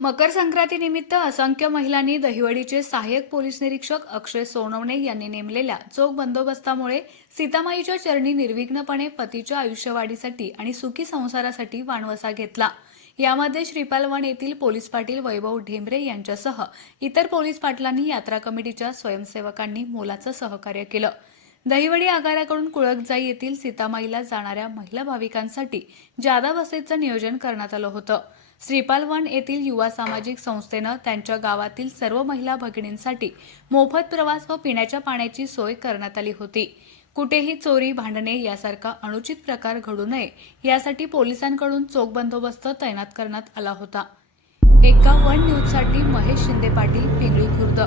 मकर संक्रांतीनिमित्त असंख्य महिलांनी दहिवडीचे सहाय्यक पोलीस निरीक्षक अक्षय सोनवणे यांनी नेमलेल्या चोख बंदोबस्तामुळे सीतामाईच्या चरणी निर्विघ्नपणे पतीच्या आयुष्यवाढीसाठी आणि सुखी संसारासाठी वाणवसा घेतला। यामध्ये श्रीपालवण येथील पोलीस पाटील वैभव ढेंबरे यांच्यासह इतर पोलीस पाटलांनी यात्रा कमिटीच्या स्वयंसेवकांनी मोलाचं सहकार्य केलं। दहिवडी आगाराकडून कुळकजाई येथील सीतामाईला जाणाऱ्या महिला भाविकांसाठी जादा बसेचं नियोजन करण्यात आलं होतं। श्रीपालवण येथील युवा सामाजिक संस्थेनं त्यांच्या गावातील सर्व महिला भगिनींसाठी मोफत प्रवास व पिण्याच्या पाण्याची सोय करण्यात आली होती। कुठेही चोरी भांडणे यासारखा अनुचित प्रकार घडू नये यासाठी पोलिसांकडून चोख बंदोबस्त तैनात करण्यात आला होता। एका वन न्यूजसाठी महेश शिंदे पाटील, पिंगळी खुर्द।